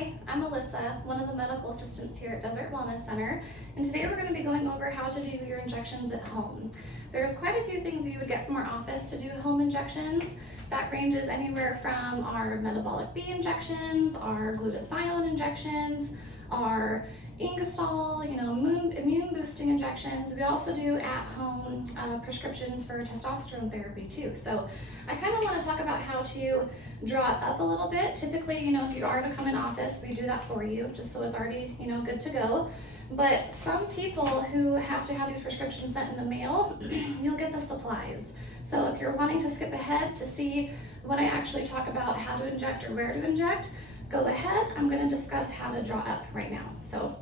Hi, I'm Alyssa, one of the medical assistants here at Desert Wellness Center, and today we're going to be going over how to do your injections at home. There's quite a few things you would get from our office to do home injections. That ranges anywhere from our metabolic B injections, our glutathione injections, our Ingesol, immune boosting injections. We also do at home prescriptions for testosterone therapy too. So I kind of want to talk about how to draw it up a little bit. Typically, if you are to come in office, we do that for you just so it's already, good to go. But some people who have to have these prescriptions sent in the mail, you'll get the supplies. So if you're wanting to skip ahead to see when I actually talk about how to inject or where to inject, go ahead. I'm going to discuss how to draw up right now. So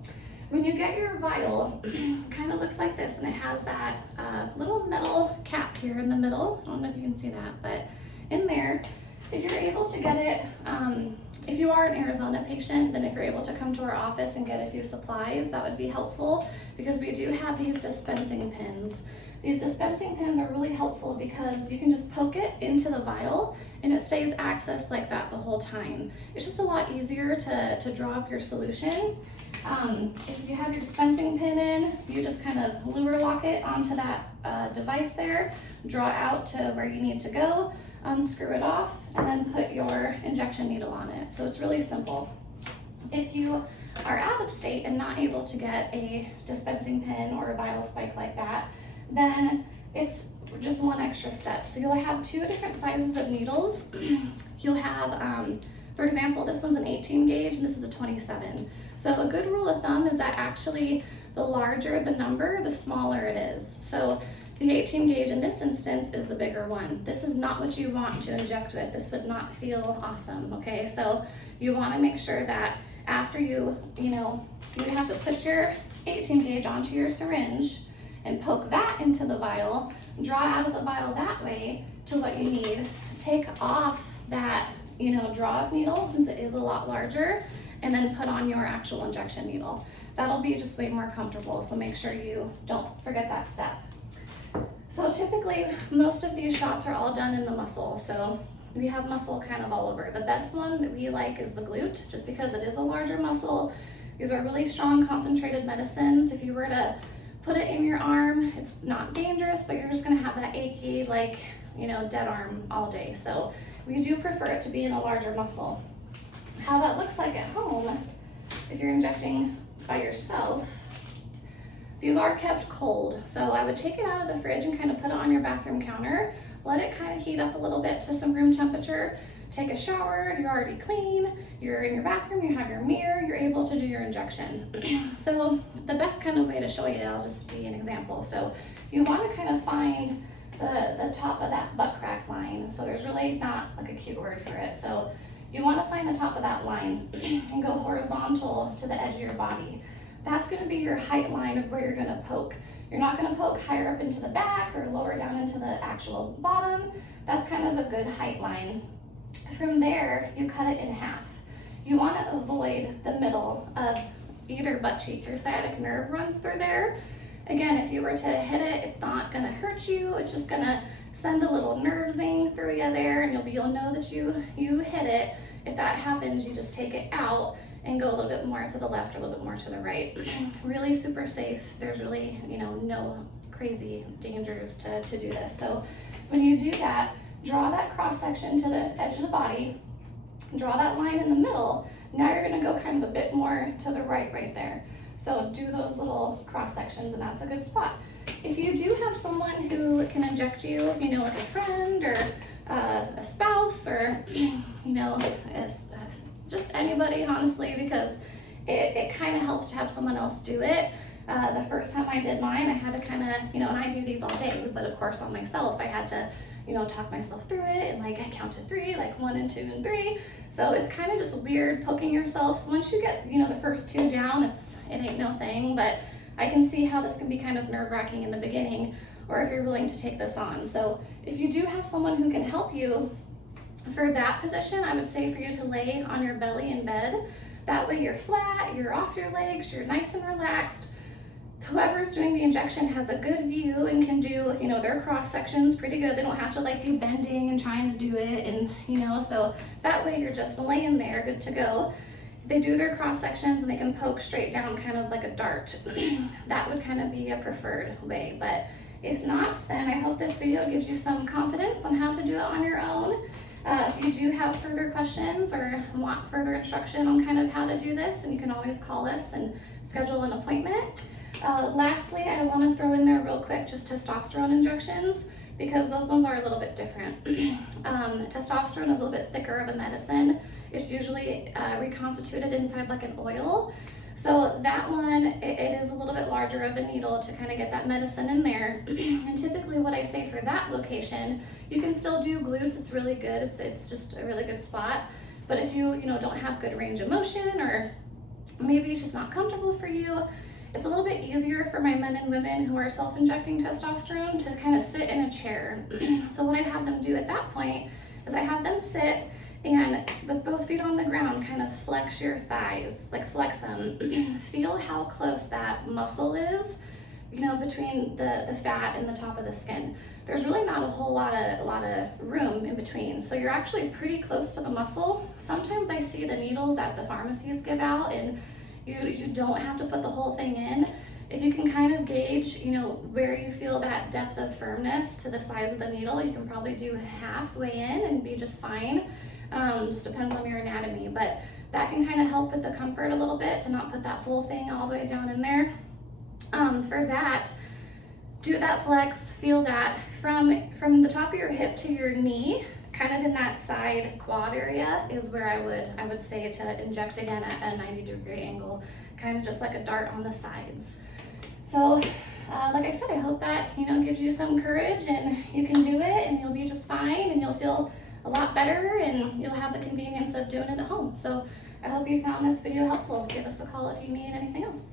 when you get your vial, kind of looks like this, and it has that little metal cap here in the middle. I don't know if you can see that, but in there, if you're able to get it, if you are an Arizona patient, then if you're able to come to our office and get a few supplies, that would be helpful because we do have these dispensing pins. These dispensing pins are really helpful because you can just poke it into the vial and it stays accessed like that the whole time. It's just a lot easier to draw up your solution. If you have your dispensing pin in, you just kind of lure lock it onto that device there, draw it out to where you need to go, unscrew it off, and then put your injection needle on it. So it's really simple. If you are out of state and not able to get a dispensing pin or a vial spike like that, then it's just one extra step. So you'll have two different sizes of needles. You'll have, for example, this one's an 18 gauge and this is a 27. So a good rule of thumb is that actually the larger the number, the smaller it is. So the 18 gauge in this instance is the bigger one. This is not what you want to inject with. This would not feel awesome, okay? So you wanna make sure that after you have to put your 18 gauge onto your syringe and poke that into the vial, draw out of the vial that way to what you need. Take off that, draw up needle since it is a lot larger, and then put on your actual injection needle. That'll be just way more comfortable, so make sure you don't forget that step. So typically, most of these shots are all done in the muscle, so we have muscle kind of all over. The best one that we like is the glute, just because it is a larger muscle. These are really strong concentrated medicines. If you were to put it in your arm, it's not dangerous, but you're just gonna have that achy, dead arm all day. So we do prefer it to be in a larger muscle. How that looks like at home, if you're injecting by yourself, these are kept cold. So I would take it out of the fridge and kind of put it on your bathroom counter, let it kind of heat up a little bit to some room temperature, take a shower, you're already clean, you're in your bathroom, you have your mirror, you're able to do your injection. So the best kind of way to show you, I'll just be an example. So you want to kind of find the top of that butt crack line. So there's really not like a cute word for it. So you want to find the top of that line and go horizontal to the edge of your body. That's going to be your height line of where you're going to poke. You're not going to poke higher up into the back or lower down into the actual bottom. That's kind of a good height line. From there, you cut it in half. You want to avoid the middle of either butt cheek. Your sciatic nerve runs through there. Again, if you were to hit it, it's not going to hurt you. It's just going to send a little nerve zing through you there, and you'll know that you hit it. If that happens, you just take it out and go a little bit more to the left or a little bit more to the right. Really super safe. There's really, no crazy dangers to do this. So when you do that, draw that cross section to the edge of the body, draw that line in the middle. Now you're gonna go kind of a bit more to the right there. So do those little cross sections, and that's a good spot. If you do have someone who can inject you, like a friend or a spouse or, just anybody, honestly, because it kind of helps to have someone else do it. The first time I did mine, I had to kind of, and I do these all day, but of course on myself, I had to, talk myself through it and I count to 3, 1 and 2 and 3. So it's kind of just weird poking yourself. Once you get, the first 2 down, it ain't no thing, but I can see how this can be kind of nerve-wracking in the beginning, or if you're willing to take this on. So if you do have someone who can help you, for that position, I would say for you to lay on your belly in bed. That way you're flat, you're off your legs, you're nice and relaxed. Whoever's doing the injection has a good view and can do, their cross sections pretty good. They don't have to be bending and trying to do it, and so that way you're just laying there, good to go. they do their cross sections and they can poke straight down kind of like a dart. That would kind of be a preferred way, but if not, then I hope this video gives you some confidence on how to do it on your own. If you do have further questions or want further instruction on kind of how to do this, then you can always call us and schedule an appointment. Lastly, I want to throw in there real quick just testosterone injections, because those ones are a little bit different. Testosterone is a little bit thicker of a medicine. It's usually reconstituted inside like an oil. So that one, it is a little bit larger of a needle to kind of get that medicine in there. And typically what I say for that location, you can still do glutes. It's really good. It's just a really good spot. But if you don't have good range of motion, or maybe it's just not comfortable for you, it's a little bit easier for my men and women who are self-injecting testosterone to kind of sit in a chair. So what I have them do at that point is I have them sit and with both feet on the ground, kind of flex your thighs, like flex them. Feel how close that muscle is, between the fat and the top of the skin. There's really not a whole lot of room in between. So you're actually pretty close to the muscle. Sometimes I see the needles that the pharmacies give out, and you don't have to put the whole thing in. If you can kind of gauge, where you feel that depth of firmness to the size of the needle, you can probably do halfway in and be just fine. Just depends on your anatomy, but that can kind of help with the comfort a little bit to not put that whole thing all the way down in there. For that, do that flex, feel that from the top of your hip to your knee, kind of in that side quad area is where I would say to inject again at a 90-degree angle, kind of just like a dart on the sides. So like I said, I hope that gives you some courage and you can do it and you'll be just fine and you'll feel a lot better and you'll have the convenience of doing it at home. So I hope you found this video helpful. Give us a call if you need anything else.